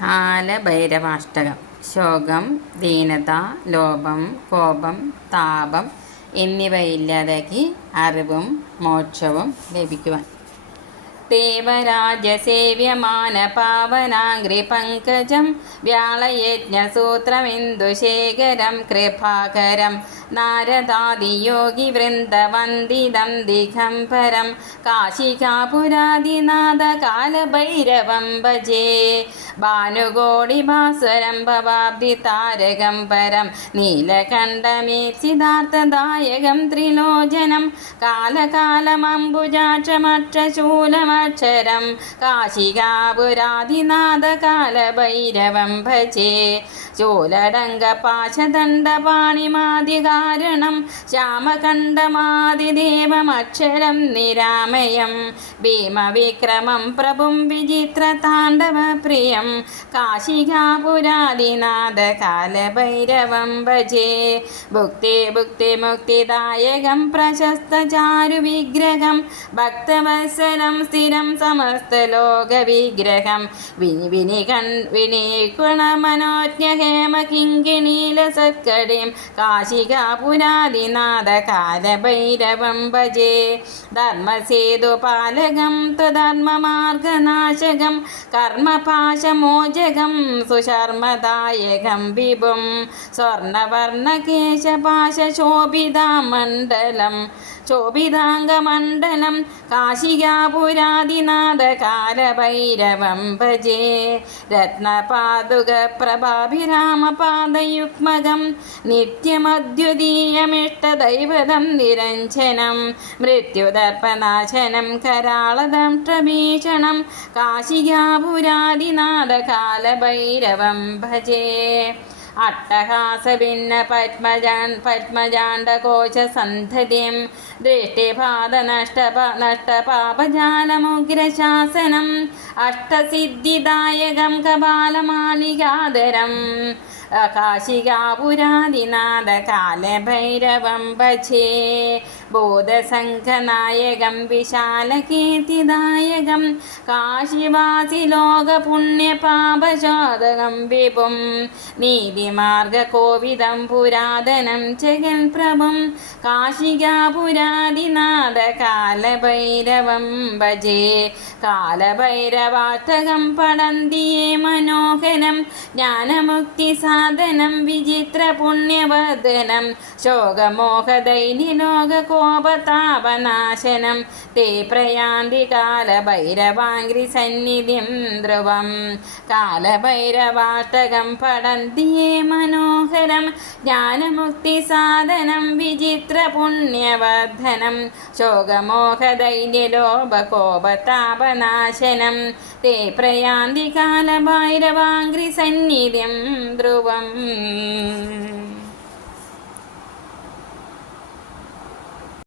കാലഭൈരവാഷ്ടകം. ശോകം ദീനത ലോഭം കോപം താപം എന്നിവ ഇല്ലാതാക്കി അറിവും മോക്ഷവും ലഭിക്കുവാൻ. ദേവരാജസേവ്യമാന പാവനാംഗ്രി പങ്കജം വ്യാളയജ്ഞസൂത്രമിന്ദുശേഖരം കൃപാകരം നാരദാദിയോഗി വൃന്ദവന്ദിതം ദിഗംബരം കാശികാപുരാദിനാഥകാലഭൈരവം ഭജേ ഭാനുകോടി ഭാസ്വരം ഭവാബ്ദി താരകം പരം നീലകണ്ഠമേ സിദ്ധാർത്ഥദായകം ത്രിലോചനം കാലകാലമംബുജാക്ഷമക്ഷശൂലമക്ഷരം കാശികാപുരാധിനാഥ കാലഭൈരവം ഭജേ. ചോലടങ്കപാശദണ്ഡപാണിമാദികാരണം ശ്യാമകണ്ഠമാതിദേവമക്ഷരം നിരാമയം. ഭീമവിക്രമം പ്രഭും വിചിത്രതാണ്ഡവപ്രിയം. കാശികാപുരാദിനാഥ കാലഭൈരവം ഭജേ. ഭുക്തി ഭുക്തി മുക്തിദായകം പ്രശസ്തചാരുവിഗ്രഹം. ഭക്തവത്സരം സ്ഥിരം സമസ്തലോകവിഗ്രഹം വിനി വിനി കൺ വിനികൺ വിനികുണമനോജ്ഞഹേമ കിങ്കിണീലസത്കടിം കാശികാപുരാദിനാഥ കാലഭൈരവം ഭജേ ധർമ്മസേതുപാലകം ത്വധർമ്മമാർഗനാശകം കർമ്മപാശമോചകം സുശർമ്മദായകം വിഭും. സ്വർണവർണകേശപാശോഭിതാമണ്ഡലം ശോഭിതാംഗമണ്ഡലം കാശികാപുരാദിനാഥ കാലഭൈരവം ഭജേ രത്നപാതുകപ്രഭാഭിരാമപാദയുഗ്മകം നിത്യമദ്വിതീയമിഷ്ടദൈവതം നിരഞ്ജനം മൃത്യുദർപ്പനാശനം കരാളതം പ്രഭീഷണം കാശികാപുരാദിനാഥകാലഭൈരവം ഭജേ. അട്ടഹാസഭിന്ന പത്മജാൻ പത്മജാണ്ഡകോശസന്ധതിം ദൃഷ്ടിപാദനഷ്ടപ നഷ്ടപാപജാലമുഗ്രശാസനം അഷ്ടസിദ്ധിദായകം കപാലമാലികാദരം കാശികാപുരാദിനാഥ കാലഭൈരവം ഭജേ ബോധസംഘനായകം വിശാലകീർത്തിദായകം കാശിവാസി ലോകപുണ്യപാപശോദകം വിപും നീതിമാർഗകോവിദം പുരാതനം ജഗൽപ്രഭും കാശികാപുരാദിനാഥ കാലഭൈരവം ഭജേ. കാലഭൈരവാട്ടകം പടന്തിയേ മനോഹരം. ജ്ഞാനമുക്തി സാധനം വിചിത്ര പുണ്യവർദ്ധനം. ശോകമോഹദൈനിലോകോപതാപനാശനം തേ പ്രയാന്തി കാലഭൈരവാംഗ്രി സന്നിധിം ധ്രുവം. കാലഭൈരവാട്ടകം പടന്തിയേ മനോഹരം. ജ്ഞാനമുക്തി സാധനം വിചിത്ര പുണ്യവർദ്ധനം. ശോകമോഹദൈന്യലോപകോപതാപനാശനം തേ പ്രയാന്തി കാലഭൈരവാംഗ്രി സന്നിധിം ധ്രുവം.